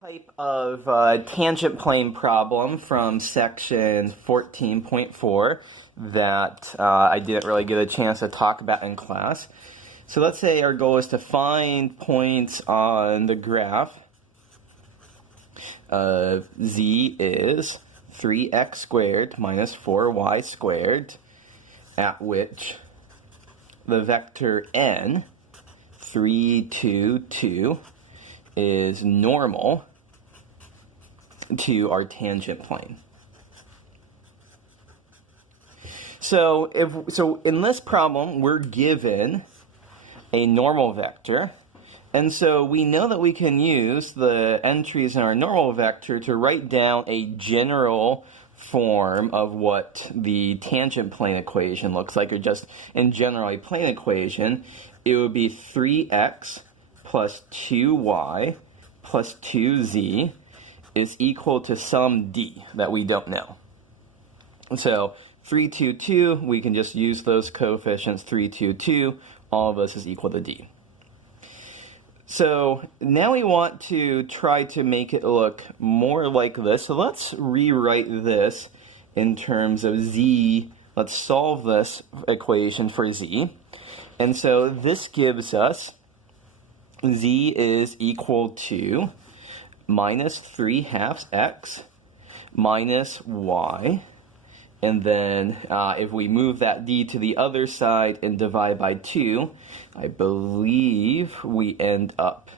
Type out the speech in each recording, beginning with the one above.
Type of tangent plane problem from section 14.4 that I didn't really get a chance to talk about in class. So let's say our goal is to find points on the graph. Z is 3x squared minus 4y squared, at which the vector n, 3, 2, 2, is normal to our tangent plane. So in this problem, we're given a normal vector, and so we know that we can use the entries in our normal vector to write down a general form of what the tangent plane equation looks like, or just in general a plane equation. It would be 3x plus 2y plus 2z is equal to some d that we don't know. So 3, 2, 2, we can just use those coefficients, 3, 2, 2, all of this is equal to d. So now we want to try to make it look more like this. So let's rewrite this in terms of z. Let's solve this equation for z. And so this gives us z is equal to minus 3/2 x minus y. And then if we move that d to the other side and divide by 2, I believe we end up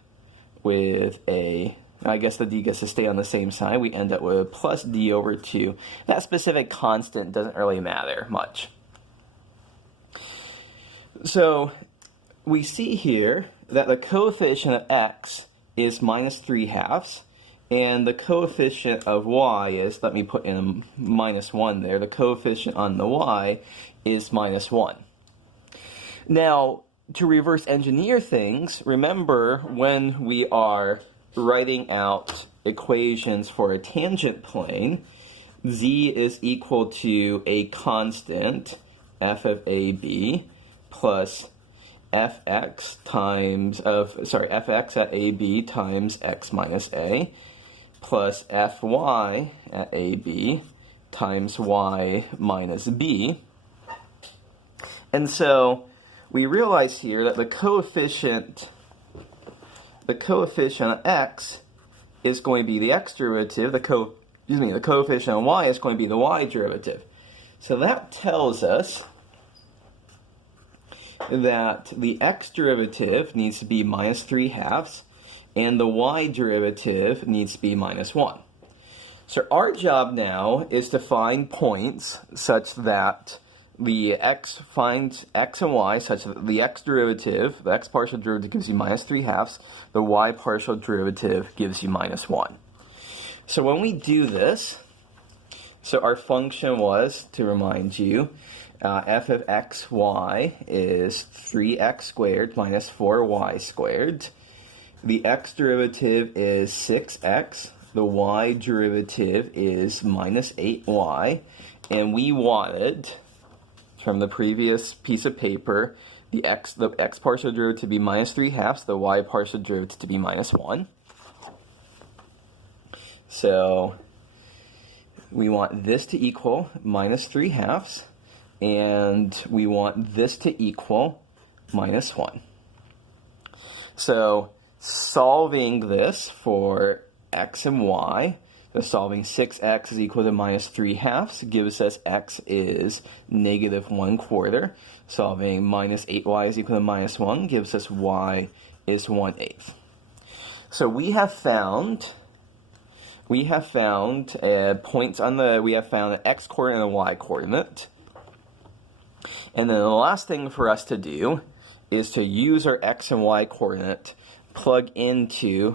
with I guess the d gets to stay on the same side. We end up with plus d over 2. That specific constant doesn't really matter much. So we see here that the coefficient of x is minus 3/2, and the coefficient of y is, let me put in a minus 1 there, the coefficient on the y is minus 1. Now, to reverse engineer things, remember when we are writing out equations for a tangent plane, z is equal to a constant, f of ab, plus fx at ab times x minus a, plus fy at ab times y minus b. And so we realize here that the coefficient of x is going to be the x derivative, the coefficient of y is going to be the y derivative. So that tells us that the x derivative needs to be minus 3/2, and the y derivative needs to be minus 1. So our job now is to find points such that find x and y such that the x derivative, the x partial derivative gives you minus 3/2, the y partial derivative gives you minus 1. So when we do this, so our function was, to remind you, f of xy is 3x squared minus 4y squared. The x derivative is 6x. The y derivative is minus 8y. And we wanted, from the previous piece of paper, the x partial derivative to be minus 3/2, the y partial derivative to be minus 1. So we want this to equal minus 3/2. And we want this to equal minus 1. So solving this for x and y, so solving 6x is equal to minus 3/2 gives us x is negative 1/4. Solving minus 8y is equal to minus 1 gives us y is 1/8. So we have found points on we have found an x coordinate and a y coordinate. And then the last thing for us to do is to use our x and y coordinate, plug into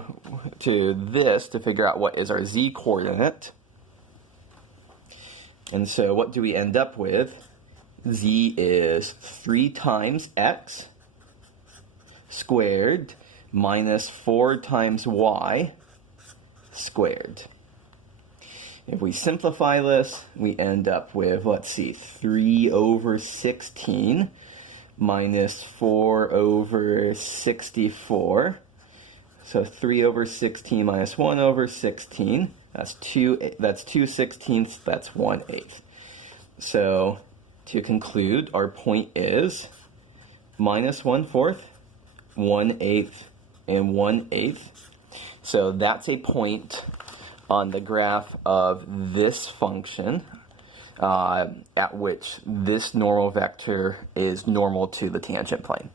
this to figure out what is our z coordinate. And so what do we end up with? Z is 3 times x squared minus 4 times y squared. If we simplify this, we end up with, let's see, 3 over 16 minus 4 over 64. So 3 over 16 minus 1 over 16. That's 2/16, that's 1/8. So to conclude, our point is minus 1/4, 1/8, and 1/8. So that's a point on the graph of this function at which this normal vector is normal to the tangent plane.